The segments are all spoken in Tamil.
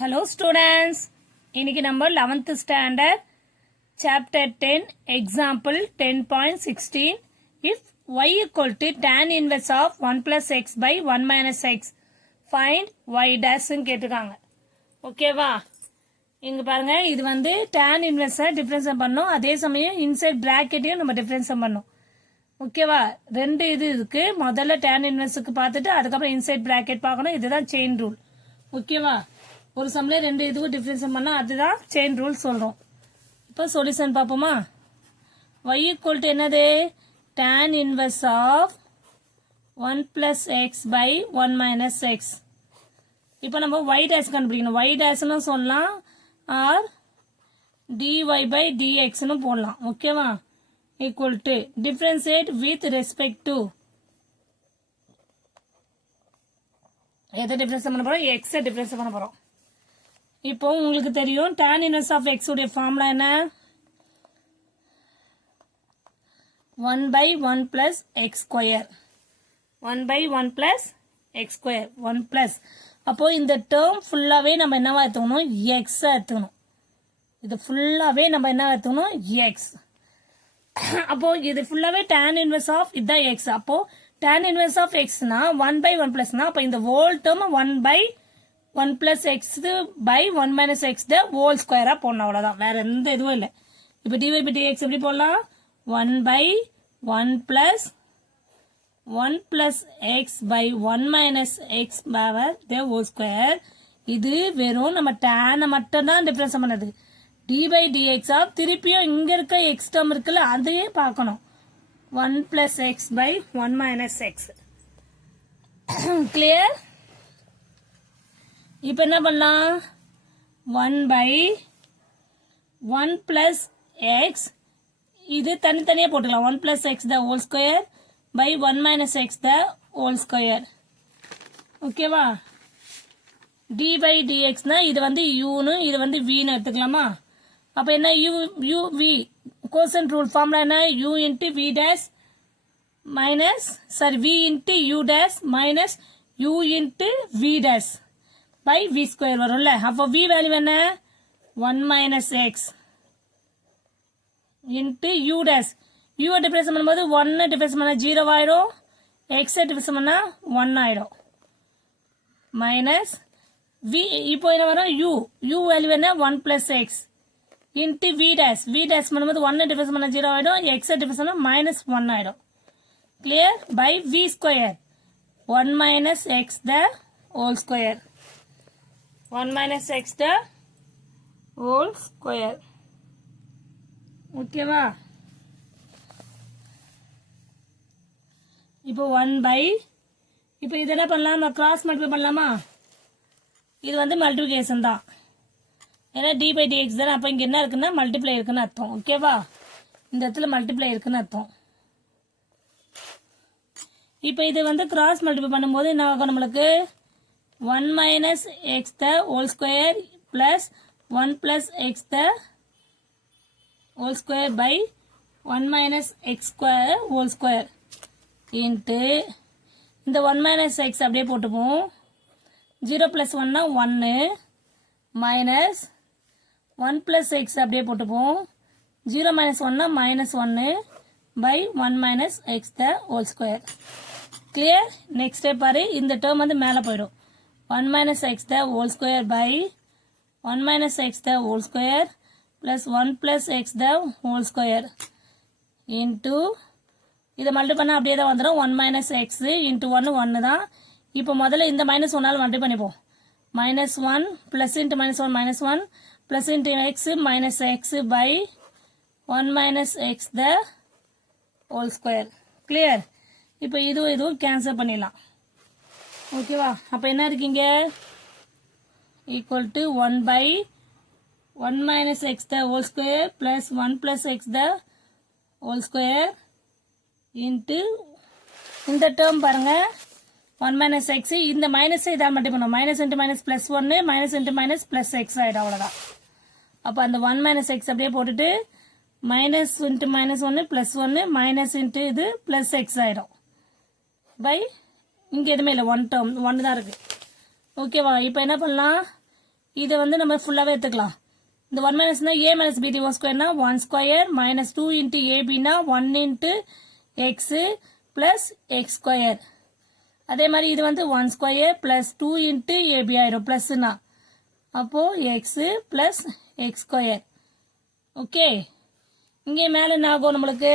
Hello students, இன்னைக்கு நம்ம 11th standard chapter 10 example 10.16 if y equal to tan inverse of 1 plus x by 1 minus x find y dash கேட்டிருக்காங்க. ஓகேவா? இங்க பாருங்க, இது வந்து tan inverse டிஃபரன்ஸ் பண்ணோம், அதே சமயம் இன்சைட் பிராக்கெட்டையும் நம்ம டிஃபரன்ஸ் பண்ணோம். ஓகேவா? ரெண்டு இது இருக்கு. முதல்ல tan inverseக்கு பார்த்துட்டு அதுக்கப்புறம் இன்சைட் பிராக்கெட் பார்க்கணும். இதுதான் செயின் ரூல். ஓகேவா? ஒரு சம்ல ரெண்டு இதுவும் டிஃபரன்ஸ் பண்ணா அதுதான் செயின் ரூல் சொல்றோம். இப்போ சொல்யூஷன் பாப்போமா? y equal to என்னது? tan inverse of 1 plus x by 1 minus x. இப்போ நம்ம y dash கண்டுபிடிக்கணும். y dash னு சொல்லலாம், or dy by dx னு போடலாம். ஓகேவா? equal to differentiate with respect to எதை டிஃபரன்ஸ் பண்ண போறோம்? x டிஃபரன்ஸ் பண்ண போறோம். இப்போ உங்களுக்கு தெரியும் tan inverse of x உடைய ஃபார்முலா என்ன? 1 by 1 plus x square. 1 by 1 plus x square. 1 plus. அப்போ இந்த டேர்ம் ஃபுல்லாவே நம்ம என்னவா எடுத்துக்கணும்? x எடுத்துக்கணும். இது ஃபுல்லாவே நம்ம என்ன எடுத்துக்கணும்? x. அப்போ இது ஃபுல்லாவே tan inverse of இதான் x. அப்போ tan inverse of x னா 1 by 1 plus னா அப்போ இந்த whole term 1 by 1 plus x by 1 minus x the whole square போடணும். அவ்வளவுதான், வேற எந்த இதுவும் இல்லை. இப்போ dy by dx எப்படி போடலாம்? 1 by 1 plus 1 plus x by 1 minus x power the whole square. இது வெறும் நம்ம tan மட்டும் தான் டிஃபரன்ஸ் பண்ணது. dy by dx திருப்பியும் இங்க இருக்க x term இருக்குல்ல, அதையே பார்க்கணும். 1 plus x by 1 minus x. clear? இப்போ என்ன பண்ணலாம்? 1 by 1 plus x இது தனித்தனியா போட்டுக்கலாம். 1 plus x the whole square by 1 minus x the whole square. ஓகேவா? d by dx னா இது வந்து u னு இது வந்து v னு எடுத்துக்கலாமா? அப்ப என்ன u v quotient rule formula என்ன? u into v dash minus v into u dash minus u into v dash by v square வரும்ல. அப்போ v வேல்யூ என்ன? 1 minus x into u dash. u difference பண்ணும்போது 1 டிஃபரன்ஸ் பண்ணா 0 ஆயிடும், x டிஃபரன்ஸ் பண்ணா 1 ஆயிடும். மைனஸ் v இப்போ என்ன வரும்? u வேல்யூ என்ன? 1 plus x into v dash. v dash பண்ணும்போது 1 டிஃபரன்ஸ் பண்ணா 0 ஆயிடும், x டிஃபரன்ஸ் பண்ணா minus 1 ஆயிடும். clear? by v square 1 minus x the whole square. 1 minus x the whole square. ஓகேவா? இப்போ 1 by இப்போ இது என்ன பண்ணலாம்? கிராஸ் மல்டிப்ளை பண்ணலாமா? இது வந்து மல்டிப்ளிகேஷன் தான், ஏன்னா d by dx தானே. அப்போ இங்க என்ன இருக்குன்னா மல்டிப்ளை இருக்குன்னு அர்த்தம். ஓகேவா? இந்த இடத்துல மல்டிப்ளை இருக்குன்னு அர்த்தம். இப்போ இது வந்து கிராஸ் மல்டிப்ளை பண்ணும்போது என்ன ஆகும்? நம்மளுக்கு 1 minus x the whole square plus 1 plus x the whole square by 1 minus x square whole square into இந்த 1 minus x அப்படியே போட்டுப்போம். 0 plus 1 னா 1 minus 1 plus x அப்படியே போட்டுப்போம். 0 minus 1 னா minus 1 by 1 minus x the whole square. clear? next step பாரு, இந்த term வந்து மேல போயிடும். 1 minus x the whole square by 1 minus x the whole square plus 1 plus x the whole square into இதை மல்டிப்ளை பண்ணா அப்படியே தான் வந்துடும். 1 minus x into 1 தான். இப்போ முதல்ல இந்த minus 1 மல்டிப்ளை பண்ணிப்போம். minus 1 plus into minus 1 minus 1 plus into x minus x by 1 minus x the whole square. clear? இப்போ இதுவும் கேன்சல் பண்ணிடலாம். ஓகேவா? அப்ப என்ன இருக்கீங்க? equal to 1 by 1 minus x the whole square plus 1 plus x the whole square into இந்த டேர்ம் பாருங்க 1 minus x இந்த மைனஸ் இதால் மட்டும் பண்ணும். Minus into minus plus 1 minus into minus plus X ஆயிடும். அவ்வளோதான். அப்போ அந்த 1 minus x அப்படியே போட்டுட்டு minus into minus 1 plus 1 minus into இது பிளஸ் எக்ஸ் ஆயிடும் பை இங்க எதுவுமே இல்லை, 1 டேர்ம் 1 தான் இருக்கு. ஓகேவா? இப்போ என்ன பண்ணலாம்? இதை வந்து நம்ம ஃபுல்லாகவே எடுத்துக்கலாம். இந்த 1 மைனஸ்னா a மைனஸ் b ஹோல் ஸ்கொயர்னா 1 ஸ்கொயர் மைனஸ் 2 இன்ட்டு ஏபினா 1 into x plus x square. அதே மாதிரி இது வந்து 1 ஸ்கொயர் ப்ளஸ் 2 இன்ட்டு ஏபி ஆயிரும் ப்ளஸ்னா. அப்போது x plus x square. Okay, இங்கே மேலே என்ன ஆகும் நம்மளுக்கு?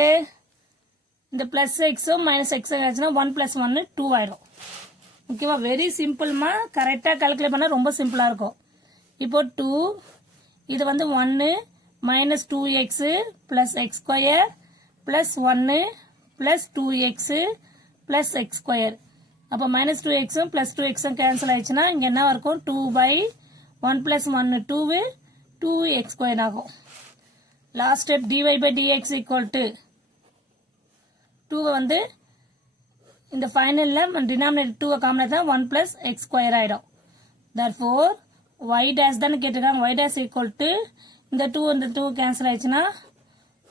இந்த ப்ளஸ் எக்ஸும் மைனஸ் எக்ஸும் ஆச்சுன்னா 1 + 1 2 ஆயிடும். ஓகேவா? வெரி சிம்பிள்மா. கரெக்டாக கால்குலேட் பண்ணால் ரொம்ப சிம்பிளாக இருக்கும். இப்போ 2 இது வந்து 1 minus 2x plus x square plus 1 plus 2x plus x square. அப்போ மைனஸ் 2xம் ப்ளஸ் 2xம் கேன்சல் ஆயிடுச்சுன்னா இங்கே என்ன இருக்கும்? 2/1 + 1 2 2x ஸ்கொயர் ஆகும். Last step dy/dx equal to 2 வந்து இந்த ஃபைனலில் டினாமினேட்டர் 2 காமன் தான் 1 + எக்ஸ் ஸ்கொயர் ஆகிடும். therefore y dash தானே கேட்டிருக்காங்க. y dash ஈக்குவல் டு இந்த 2 கேன்சல் ஆயிடுச்சுன்னா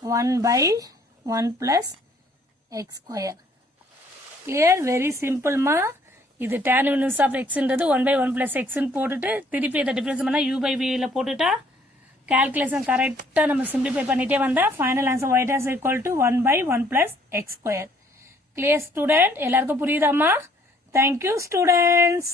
1/1 + எக்ஸ் ஸ்கொயர். கிளியர்? வெரி சிம்பிள்மா. இது tan inverse ஆஃப் எக்ஸ்ன்றது 1/1 + எக்ஸ்ன்னு போட்டுட்டு திருப்பி இதை டிஃபரன்ஸ் பண்ணால் u/v போட்டுட்டா கால்குலேஷன் கரெக்டாக நம்ம சிம்பிளிஃபை பண்ணிட்டே வந்தால் final answer y dash equal to 1/1 + X square. Clear student? எல்லாருக்கும் புரியுதாம்மா? Thank you students.